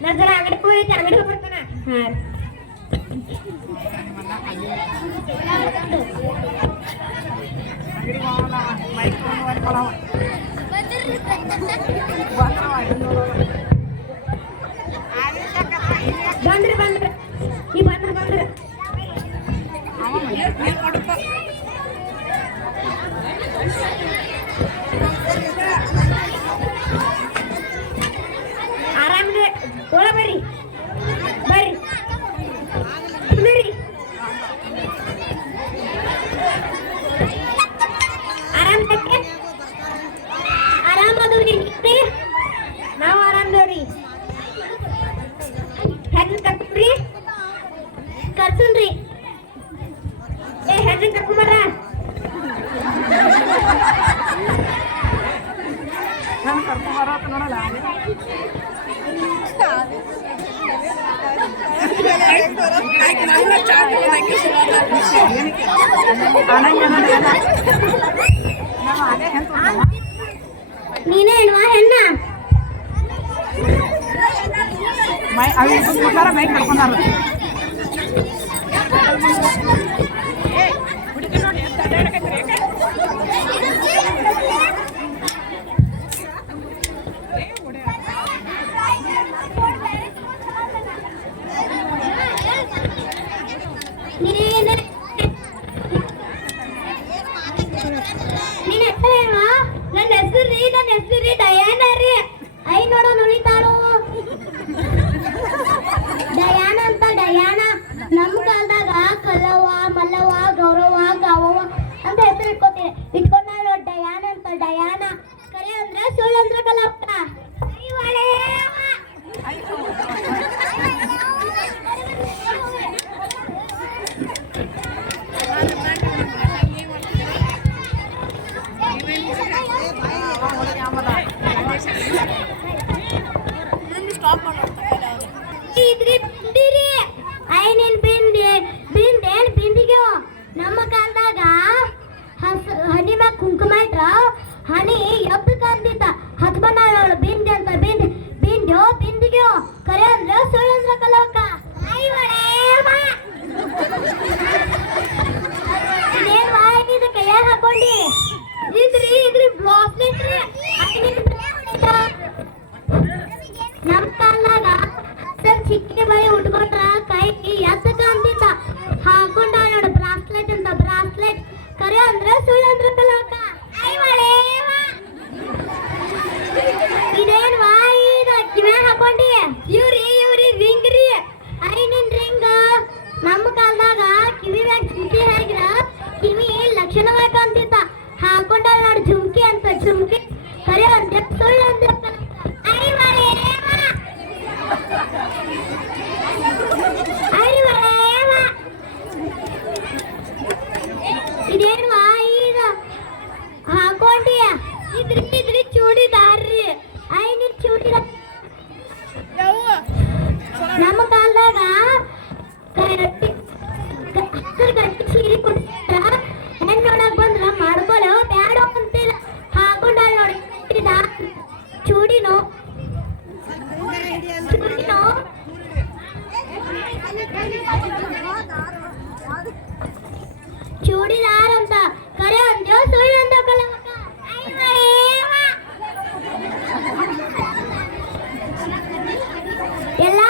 ನಾ ಜರ ಅಂಗಡಿಗೆ ಹೋಯ್ತು ಅಂಗಡಿಗೆ ಬರ್ತಾನ ಹಾಂ ಬಂದ್ರಿ ಬಂದ್ರಿ ಈ ಬಂದ್ರಿ ಬಂದ್ರಿ ಆರಾಮ್ರಿ ಒಳ ಬರ್ರಿ ಬರ್ರಿ ಬರ್ರಿ ಆರಾಮ್ ಆರಾಮದವ್ರಿ ನಾವು ಆರಾಮದವ್ರಿ ಹೆಣ್ಣು ಕರ್ಕೊಂಡ್ರಿ ಕರ್ಸುನ್ರಿ ಏ ಹೆಣ್ಣು ಕರ್ಕೊಂಬರ ನೋಡಲ್ಲ ನೀನೇ ಹೆಣ್ವಾ ಹೆಣ್ಣ ಮೈ ಕರ್ಕೊಂಡಾರ ನಮ್ಮ ಕಾಲದಾಗ ಕಲ್ಲವ್ವ ಮಲ್ಲವ್ವ ಗೌರವ್ವ ಗಾವವ್ವ ಅಂತ ಹೆಸರು ಇಟ್ಕೋತೀನಿ ಇಟ್ಕೊಂಡ ಡಯಾನ ಅಂತ ಡಯಾನ ಕರೆ ಅಂದ್ರೆ ಸುಳ್ಳು ಅಂದ್ರೆ ಕಲ್ಲಪ್ಪ ನಮ್ಮ ಕಾಲದಾಗ ಹನಿ ಮ್ಯಾಗ ಕುಂಕುಮ ಇಟ್ರ ಹನಿ ಎದ್ದು ಕಂದಿದ್ದ ಹತ್ ಬಂದ ಬಿಂದಿ ಅಂತ ಬಿಂದಿ ಬಿಂದ್ಯೋ ಬಿಂದಿಗ್ಯೋ ಕರೆ ಅಂದ್ರೆ ಸುಳ್ಳು ಅಂದ್ರೆ ಕಲವಕ್ಕ ಇದೇನ್ ವಾಯಿದ ಕೈಯಾಗ ಹಾಕೊಂಡಿ ಇದ್ರಿ ಬ್ಲಾಸ್ಲೆಟ್ ರೀ ನಮ್ಮ ಕಾಲದಾಗ ಸರ್ ಚಿಕ್ಕ ಬಳಿ ಉಟ್ಕೊಂಡ್ರ ಕೈ ಎದ್ದು ಕಂದಿದ್ದ ಹಾಕೊಂಡ ನೋಡ ಬ್ರಾಸ್ಲೆಟ್ ಅಂತ ಬ್ರಾಸ್ಲೆಟ್ ಕರೆ ಅಂದ್ರೆ ಸುಳ್ಳು ಅಂದ್ರೆ ಕಲವಕ್ಕ ಇದೇನ್ ವಾಯಿದ ಕಿವ್ಯಾಗ ಹಾಕೊಂಡಿ ಇವ್ರಿ ರಿಂಗ್ ರೀ ಐನಿನ್ ರಿಂಗ್ ನಮ್ಮ ಕಾಲದಾಗ ಕಿವಿ ಮ್ಯಾಗ ಝುಮ್ಕಿ ಹಾಕಿರ ಕಿವಿ ಲಕ್ಷಣವಾಗಿ ಅಂತಿದ್ದ ಹಾಕೊಂಡ ನೋಡಿ ಝುಮ್ಕಿ ಅಂತ ಝುಮ್ಕಿ ಕರೆ ಅಂದ್ರೆ ಸುಳ್ಳು ಅಂದ್ರೆ ಇದೇನ್ ವಾಯಿದ ಹಾಕೊಂಡಿಯ ಇದ್ರಿ ಚೂಡಿದಾರ್ರಿ ಐನಿನ್ ಚೂಡಿದಾರ ನಮ್ಮ ಕಾಲದಾಗ ಗಟ್ಟಿ ಸೀರೆ ಕೊಡ್ತಾರ ಹೆಣ್ ನೋಡಕ್ ಬಂದ್ರ ಮಾಡ್ಕೊಳ್ಳೋ ಬ್ಯಾಡ ಅಂತಿಲ್ಲ ಹಾಕೊಂಡ ನೋಡಿ ಚೂಡಿನೋ ಚೂಡಿದಾರ ಅಂತ ಕರೆ ಅಂದ್ಯೋ ಸುಳ್ಳು ಅಂತ ಕಲವಕ್ಕ ಎಲ್ಲ